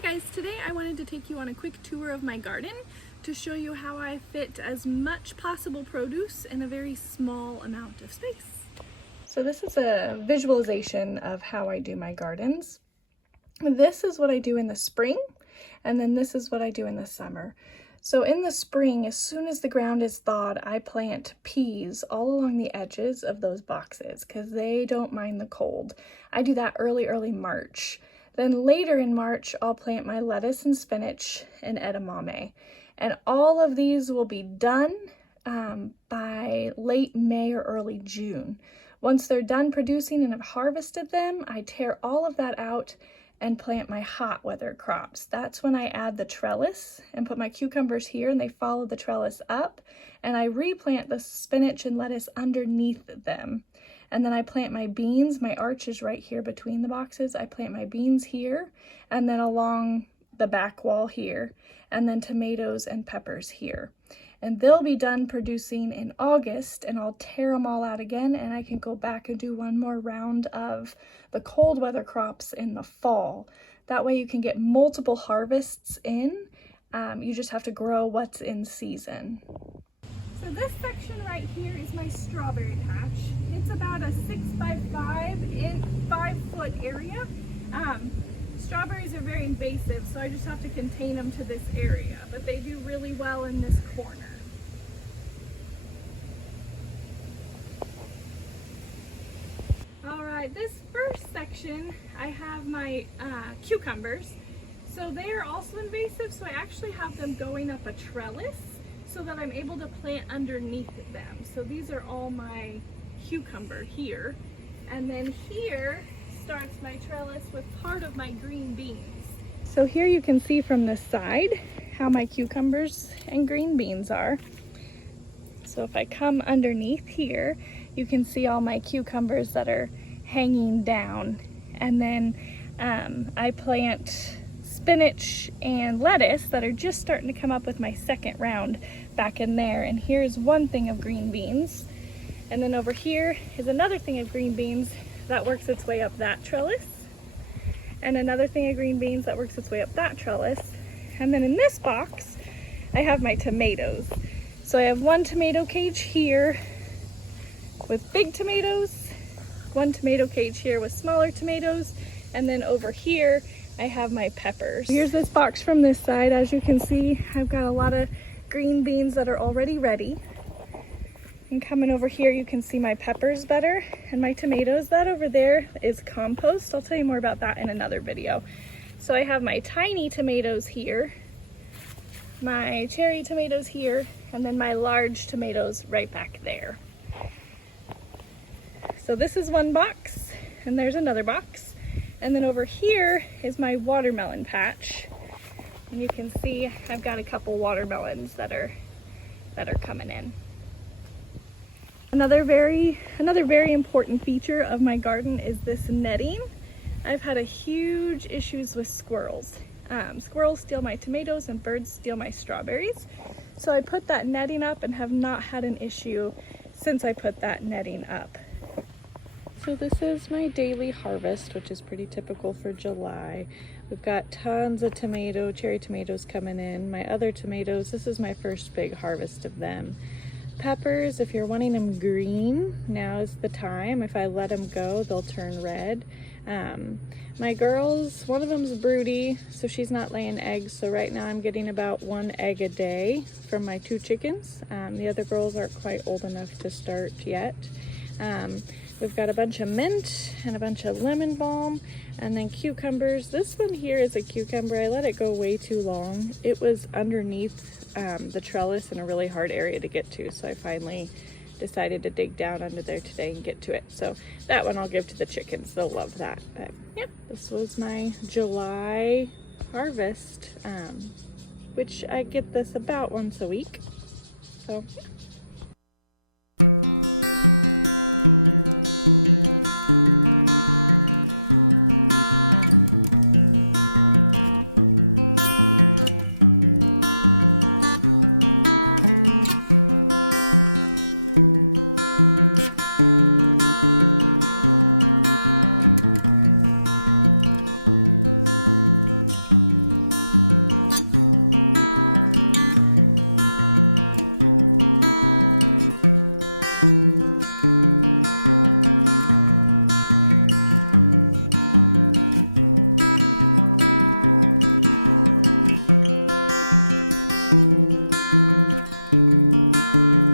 Hi guys, today I wanted to take you on a quick tour of my garden to show you how I fit as much possible produce in a very small amount of space. So this is a visualization of how I do my gardens. This is what I do in the spring, and then this is what I do in the summer. So in the spring, as soon as the ground is thawed, I plant peas all along the edges of those boxes because they don't mind the cold. I do that early March. Then later in March, I'll plant my lettuce and spinach and edamame. And all of these will be done by late May or early June. Once they're done producing and I've harvested them, I tear all of that out and plant my hot weather crops. That's when I add the trellis and put my cucumbers here and they follow the trellis up, and I replant the spinach and lettuce underneath them. And then I plant my beans. My arch is right here between the boxes. I plant my beans here and then along the back wall here, and then tomatoes and peppers here. And they'll be done producing in August, and I'll tear them all out again, and I can go back and do one more round of the cold weather crops in the fall. That way you can get multiple harvests in. You just have to grow what's in season. So this section right here is my strawberry patch. It's about a 6 by 5 foot area. Strawberries are very invasive, so I just have to contain them to this area, but they do really well in this corner. Alright, this first section, I have my cucumbers. So they are also invasive, so I actually have them going up a trellis so that I'm able to plant underneath them. So these are all my cucumber here. And then here starts my trellis with part of my green beans. So here you can see from this side how my cucumbers and green beans are. So if I come underneath here, you can see all my cucumbers that are hanging down. And then I plant spinach and lettuce that are just starting to come up with my second round back in there. And here's one thing of green beans. And then over here is another thing of green beans that works its way up that trellis. And another thing of green beans that works its way up that trellis. And then in this box, I have my tomatoes. So I have one tomato cage here with big tomatoes, one tomato cage here with smaller tomatoes, and then over here I have my peppers. Here's this box from this side. As you can see, I've got a lot of green beans that are already ready. And coming over here, you can see my peppers better and my tomatoes. That over there is compost. I'll tell you more about that in another video. So I have my tiny tomatoes here, my cherry tomatoes here, and then my large tomatoes right back there. So this is one box, and there's another box. And then over here is my watermelon patch. And you can see I've got a couple watermelons that are coming in. Another very important feature of my garden is this netting. I've had a huge issues with squirrels. Squirrels steal my tomatoes and birds steal my strawberries. So I put that netting up and have not had an issue since I put that netting up. So this is my daily harvest, which is pretty typical for July. We've got tons of cherry tomatoes coming in. My other tomatoes, this is my first big harvest of them. Peppers, if you're wanting them green, now is the time. If I let them go, they'll turn red. My girls, one of them's broody, so she's not laying eggs. So right now I'm getting about 1 egg a day from my 2 chickens. The other girls aren't quite old enough to start yet. We've got a bunch of mint and a bunch of lemon balm, and then cucumbers. This one here is a cucumber. I let it go way too long. It was underneath the trellis in a really hard area to get to, so I finally decided to dig down under there today and get to it. So that one I'll give to the chickens. They'll love that. But yep, this was my July harvest, which I get this about once a week. So yeah. you.